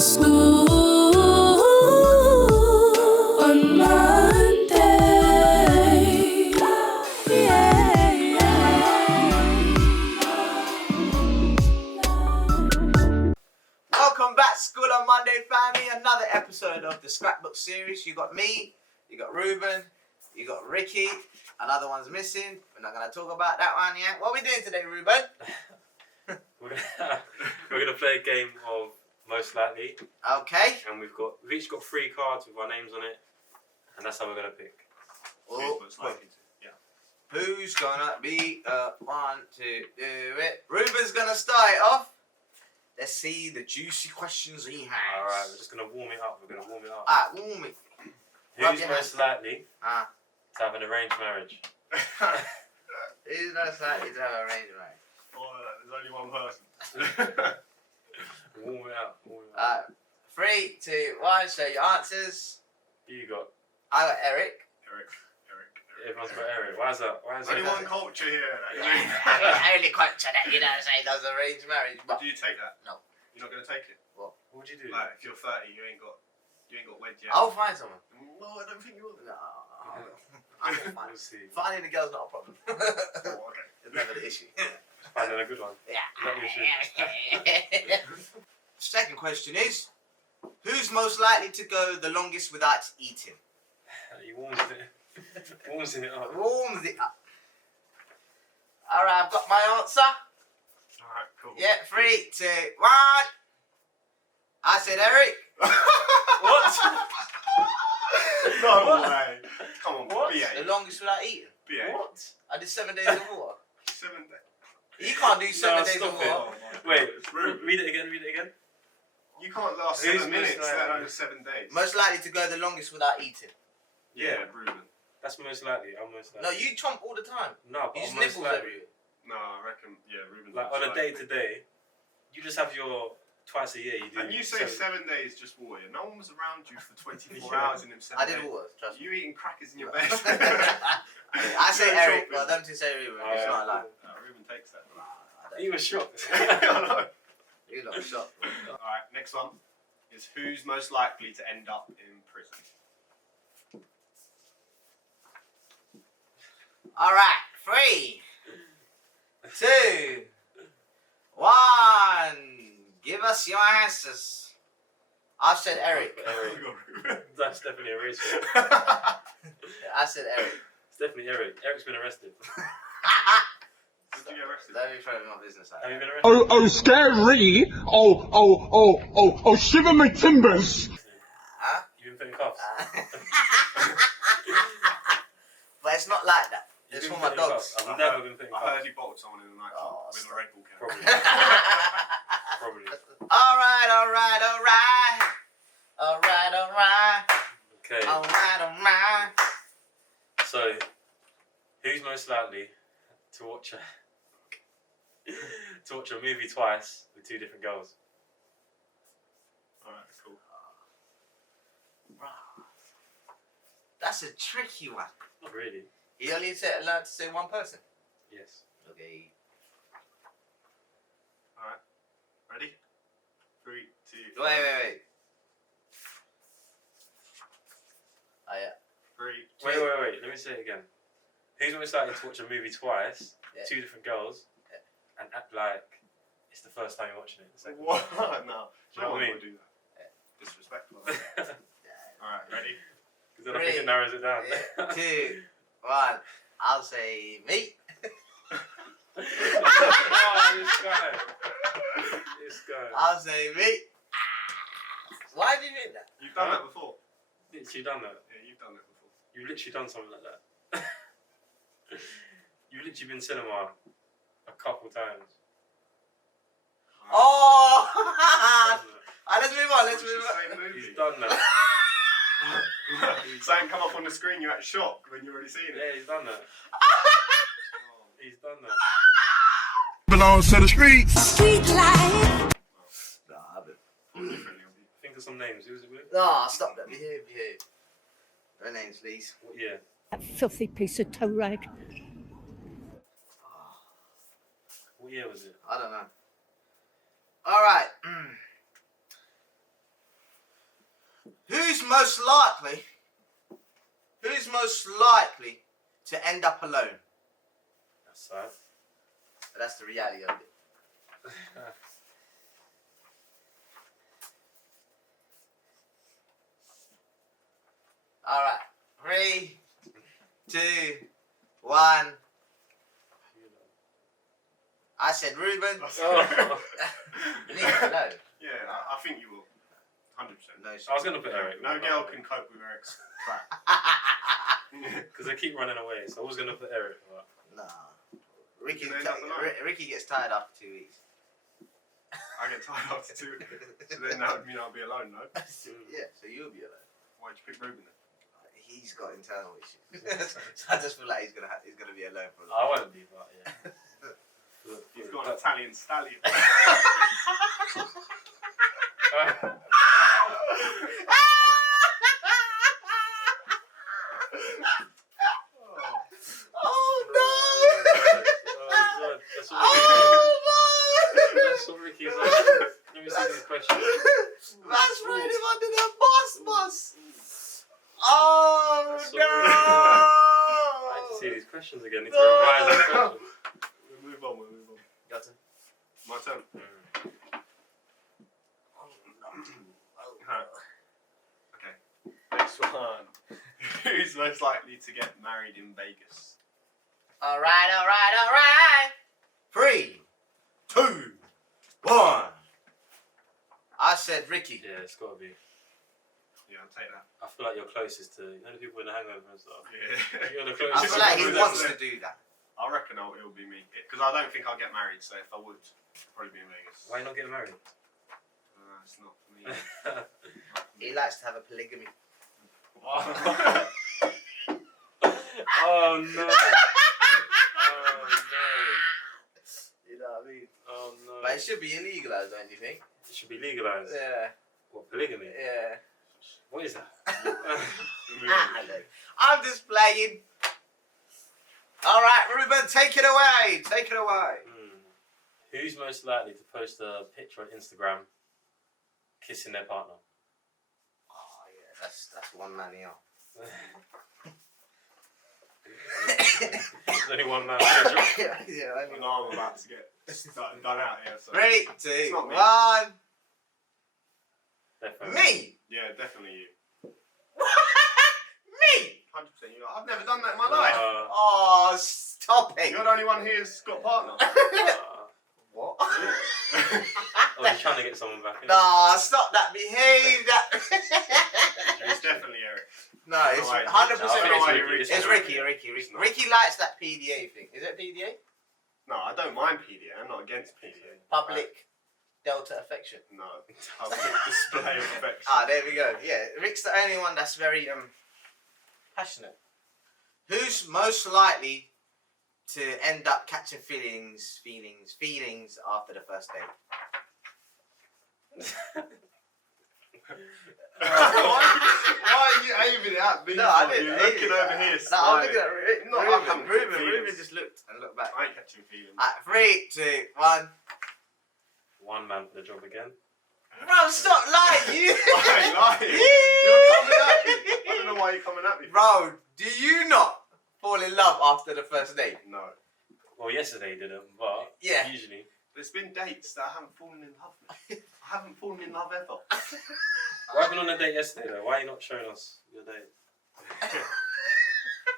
School on Monday. Welcome back, School on Monday family. Another episode of the Scrapbook series. You got me, you got Ruben, you got Ricky. Another one's missing. We're not gonna talk about that one yet. What are we doing today, Ruben? We're gonna play a game of Most Likely. Okay. And we've each got 3 cards with our names on it, and that's how we're gonna pick. Oh, Who's most likely to? Yeah. who's gonna be one to do it? Ruben's gonna start it off. Let's see the juicy questions he has. Alright, we're just gonna warm it up. Alright, warm it. Rub Who's your most likely hands. to have an arranged marriage? Who's most likely to have a arranged marriage? Well, there's only one person. Warm it up. 3, 2, 1. Show your answers. Who you got? I got Eric. Eric. Everyone's got Eric. Why is that? Only one culture here. Only culture that you don't say does arranged marriage. But Do you take that? No. You're not gonna take it. What would you do? Like, if you're 30, you ain't got wed yet. I'll find someone. No, I don't think you will. No, I can find. We'll see. Finding a girl's not a problem. Oh, okay. It's never the issue. Finding a good one. Yeah. That we should. Second question is, who's most likely to go the longest without eating? He warms it. Warms it up. Warms it up. Alright, I've got my answer. Alright, cool. Yeah, 3, 2, 1. I said Eric. What? No way. Come on, What? The BA. longest without eating. BA. What? I did 7 days of water. 7 days. You can't do 7 days stop of it. water. Wait, Rude. read it again. You can't last Who's 7 minutes, most let likely? alone 7 days. Most likely to go the longest without eating. Yeah, Ruben. That's most likely. I'm most likely. No, you chomp all the time. No, but You just I'm most nibbles likely. everywhere. No, I reckon, yeah, Ruben. Like on a day to day, you just have your twice a year. You do. And you say 7 7 days just water. No one was around you for 24 Yeah. hours in them 7 I days. did water, trust me. You eating crackers in your bed. I say You're Eric, chopping. but them two say Ruben. It's not like. Ruben takes that. He was shocked. I know. You're not shocked. Alright, next one is who's most likely to end up in prison? Alright, 3, 2, 1. Give us your answers. I've said Eric. That's definitely a race. I said Eric. It's definitely Eric. Eric's been arrested. Did you get arrested? Don't be throwing my business out. Have you been arrested? Oh, scary! Oh, shiver my timbers! Huh? You've been put in cuffs. But it's not like that. You've It's been for my put in dogs. cuffs. I've never been put in I cuffs. heard you bottled someone in the nightclub Oh, with a Red Bull can. Probably. Alright. Okay. Alright. So, who's most likely to watch a movie twice with 2 different girls? Alright, cool. That's a tricky one. Not really. You only allowed to say one person. Yes. Okay. Alright. Ready? 3, 2, Wait. Oh yeah. 3, 2. Wait. Let me say it again. Who's most likely to watch a movie twice, Yeah. 2 different girls, and act like it's the first time you're watching it? The second What? No. Do you know what I mean? Would do that. Disrespectful. Alright, ready? Because then I think it narrows it down. Yeah. 2, 1. I'll say me. Oh, this guy. I'll say me. Why do you do that? You've done that before. Literally done that. Yeah, you've done that before. You've literally done something like that. You've literally been cinema a couple times. Oh! He's Let's move on. He's done that. Something come up on the screen, you're at shock when you've already seen it. Yeah, he's done that. He's done that. Belongs to the streets! Street life. No, I haven't. Think of some names. Who was it with? No, stop that. Behave. Her name's Lise. What year? That filthy piece of toe rag. What year was it? I don't know. All right. most likely? Who's most likely to end up alone? That's sad. That's the reality of it. All right. 3, 2, 1. I said Ruben. Oh. Leave it alone. Yeah, I think you will. 100%. No, I was gonna put Eric. No girl can cope with Eric's crap. Because they keep running away, so I was gonna put Eric. But... Nah. Ricky, You end up alone. Ricky gets tired after 2 weeks. I get tired after 2 weeks. So then that would mean I'll be alone, no? Yeah, so you'll be alone. Why'd you pick Ruben then? He's got internal issues. So I just feel like he's gonna be alone for a I long won't be, but yeah. He's got an Italian stallion. Oh no! Oh, that's what That's what Ricky's like. Let me see this question. That's right him under the bus. Oh That's so no! I had to see these questions again. I need to revise these questions. We'll move on. Your turn. My turn. Okay. Next one. Who's most likely to get married in Vegas? All right. 3, 2, 1. I said Ricky. Yeah, it's gotta be. Yeah, I'll take that. I feel like you're closest to, you know, the people in the hangover and stuff. Yeah. You're the I closest. feel like he Definitely. wants to do that. I reckon it'll be me. Because I don't think I'll get married, so if I would, it'd probably be in Vegas. Why not getting married? It's not for me. He likes to have a polygamy. Oh no! You know what I mean? Oh no! But it should be illegal, don't you think? It should be legalised. Yeah. What, polygamy? Yeah. What is that? I'm just playing. All right, Ruben, take it away. Who's most likely to post a picture on Instagram kissing their partner? Oh yeah, that's one man here. There's only one man. Yeah, I know I'm about to get done out here. So. 3, 2, It's not me. 1. Definitely. Me. Yeah, definitely you. Me. 100% you. I've never done that in my life. Oh, stop it. You're the only one here who's got a partner. What? Oh, he's trying to get someone back in. Nah, stop that. Behave that. It's definitely Eric. No, it's No, 100% Ricky. It's Ricky. Ricky likes that PDA thing. Is it PDA? No, I don't mind PDA. I'm not against PDA. Public Delta affection. No, public display of affection. Ah, there we go. Yeah, Rick's the only one that's very passionate. Who's most likely to end up catching feelings after the first date? Why are you aiming it at me? No, I didn't. You're looking over here. No, I'm looking at Ruben. Ruben just looked and looked back. I ain't catching feelings. 3, 2, 1. One man for the job again. Bro, stop lying. You. I ain't lying. You're coming at me. I don't know why you're coming at me. Bro, do you not fall in love after the first date? No. Well, yesterday didn't, but Yeah. usually. There's been dates that I haven't fallen in love with. I haven't fallen in love ever. What happened on the date yesterday though? Why are you not showing us your date?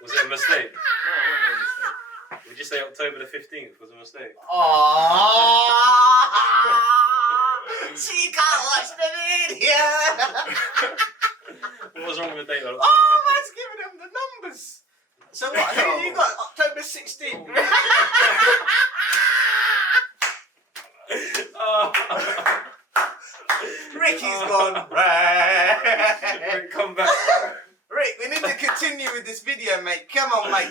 Was it a mistake? No, it wasn't a mistake. Would you say October the 15th was a mistake? Oh, she can't watch the video. What was wrong with the date on October Oh, man's giving them the numbers. So what? Who you got? October 16th. 15th? Oh. Ricky's gone. Rick, come back. Rick, we need to continue with this video, mate. Come on, mate.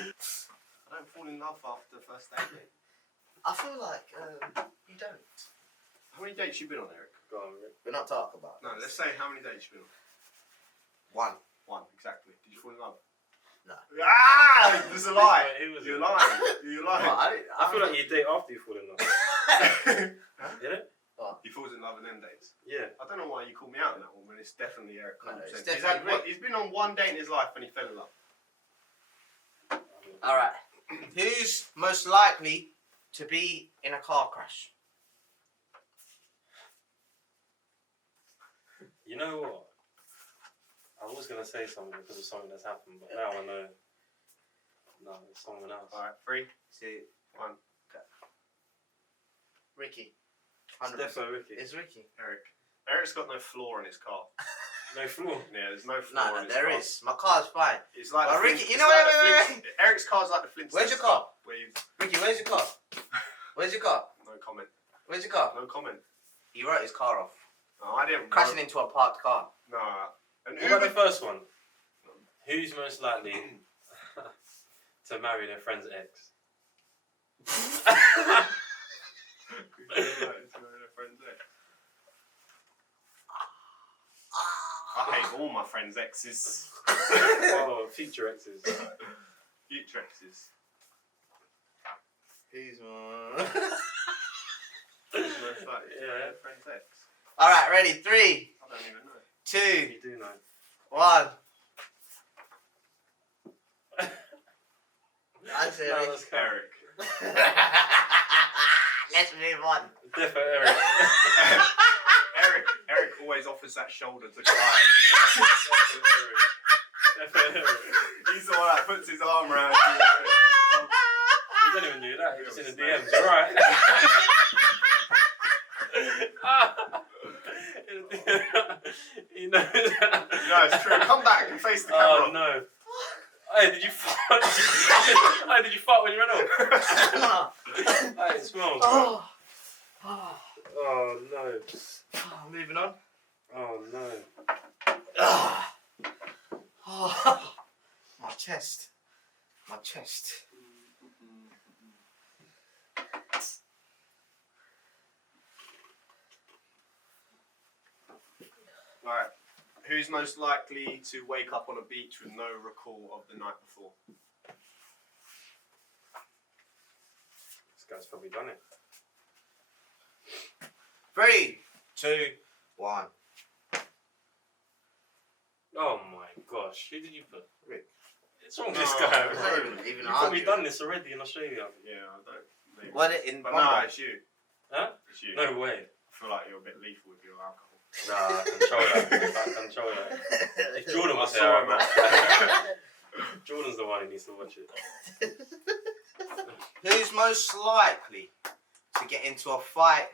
I don't fall in love after the first date, mate. I feel like you don't. How many dates you been on, Eric? Go on, Rick. We're not talking about. No, let's say how many dates you been on. 1. One, exactly. Did you fall in love? No. Ah! There's a lie. Wait, who was You're it? lying. You're lying. Well, I feel like you date after you fall in love. Did it? What? He falls in love in them dates. Yeah. I don't know why you called me out on that one when it's definitely Eric. No, it's 100%. definitely Rick. He's been on one date in his life and he fell in love. Alright. Who's most likely to be in a car crash? You know what? I was gonna say something because of something that's happened, but now I know. No, it's someone else. Alright, 3, 2, 1. Ricky. It's 100%. definitely Ricky. It's Ricky. Eric. Eric's got no floor in his car. No floor. Yeah, there's no floor No, in his there car. is. My car's fine. It's like But the Ricky, Flint- you it's know like what- the wait, Flint- Eric's car's like the Flintstones. Where's your car? Where you... Ricky, where's your car? Where's your car? No comment. Where's your car? No comment. He wrote his car off. No, I didn't. Crashing into a parked car. No. An What about the Uber. first one? Who's most likely to marry their friend's ex? I hate all my friends' exes. Oh, future exes. Future exes. Who's more? Yeah. Friends' ex. Alright, ready? 3, I don't even know. 2, You do know. 1. Answer No, Rick. that's Eric. Let's move on. Definitely Eric. Eric always offers that shoulder to cry. Definitely Eric. He's the one that puts his arm around you. You don't even do that. You're just in the DMs. You're right. You know that. No, it's true. Come back and face the Oh camera. no. Hey, did you fart? Hey, did you fart when you ran off? Hey, it smells. Oh. Oh no. Moving on. Oh no. Oh. My chest. My chest. Alright. Who's most likely to wake up on a beach with no recall of the night before? This guy's probably done it. 3, 2, 1. Oh my gosh. Who did you put? Rick. What's wrong with this No, guy? it's not You've even probably arguing. done this already in Australia. Yeah, I don't. Maybe. What in But one no, way? it's you. Huh? It's you. No way. I feel like you're a bit lethal with your alcohol. Nah, I control that. I control that. If Jordan was I saw here, him, man. Jordan's the one who needs to watch it. Who's most likely to get into a fight?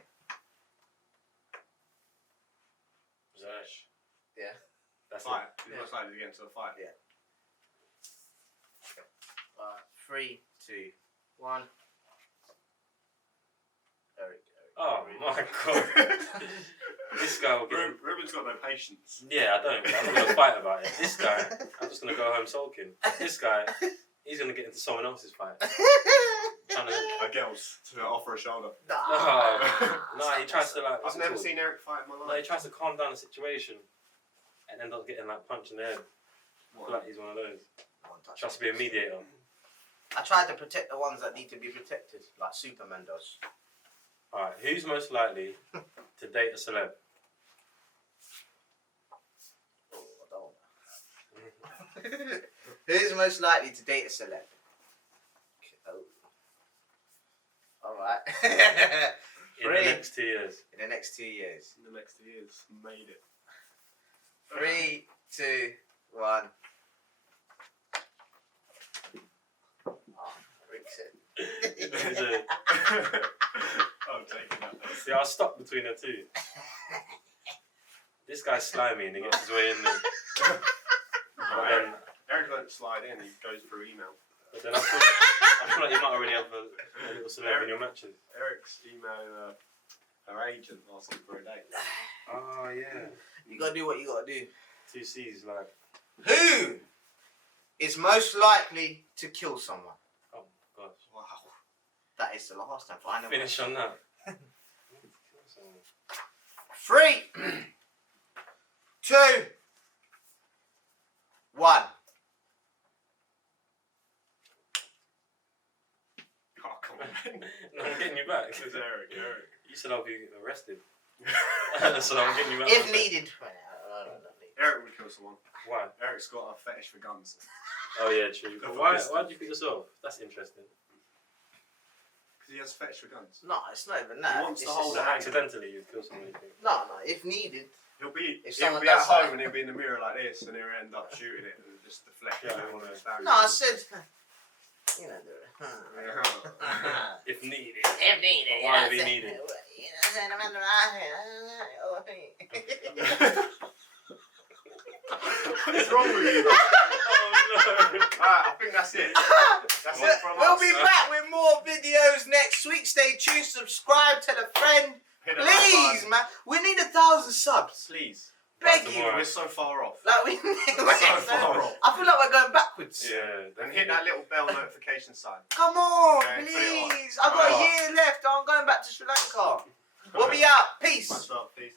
Zash. Yeah. That's Fight. it. Who's most likely to get into a fight? Yeah. 3, 2, 1. Eric. Oh my god. This guy will get. Ruben's got no patience. Yeah, I don't. I'm gonna fight about it. This guy, I'm just gonna go home sulking. This guy, he's gonna get into someone else's fight. Trying to. A girl's to offer a shoulder. No, he tries to like. I've never seen Eric fight in my No, he life. tries to calm down the situation, and ends up getting like punched in the head. I feel like he's one of those. Tries to be a mediator. I tried to protect the ones that need to be protected, like Superman does. Alright, who's most likely to date a celeb? Oh, I don't. Who's most likely to date a celeb? Oh. Alright. In the next 2 years. In the next 2 years. In the next 2 years, made it. 3, 2, 1. Oh, Rick said. I'm taking that. See, I was stuck between the two. This guy's slimy and he gets his way in there. Eric don't slide in, he goes through email. But then I feel like you might already have a little celeb in your matches. Eric's emailed her agent asking for a date. Oh, yeah. You gotta do what you gotta do. 2 C's, like. Who is most likely to kill someone? Oh, gosh. Wow. That is the last time. Final Finish on that. 3, 2, 1. Oh, come on. No, I'm getting you back. It's Eric. You said I'll be arrested. So I'm getting you out. If of it. needed. Eric would kill someone. Why? Eric's got a fetish for guns. Oh yeah, true. Go for Why pistol. did you pick yourself? That's interesting. Because he has a fetish for guns. No, it's not even that. He wants It's to hold just- it. Accidentally, you'd kill someone. You think? No, if needed. He'll If be someone at does home that- and he'll be in the mirror like this, and he'll end up shooting it and just deflect it. Yeah, with one of his No, I said. You know, do it. If needed. If needed. But why would he need it? What's wrong with you? Oh Alright, I think that's it. That's it from We'll us. be back with more videos next week. Stay tuned, subscribe, tell a friend. Hit the like Please, button. man. We need 1,000 subs. Please. Beg Back you. tomorrow. We're so far off. Like we So far off. I feel like we're going backwards. Yeah. And hit that little bell notification sign. Come on, Okay, put it on. please. I've got a Alright. year left. I'm going back to Sri Lanka. We'll be out. Peace. Much love, peace.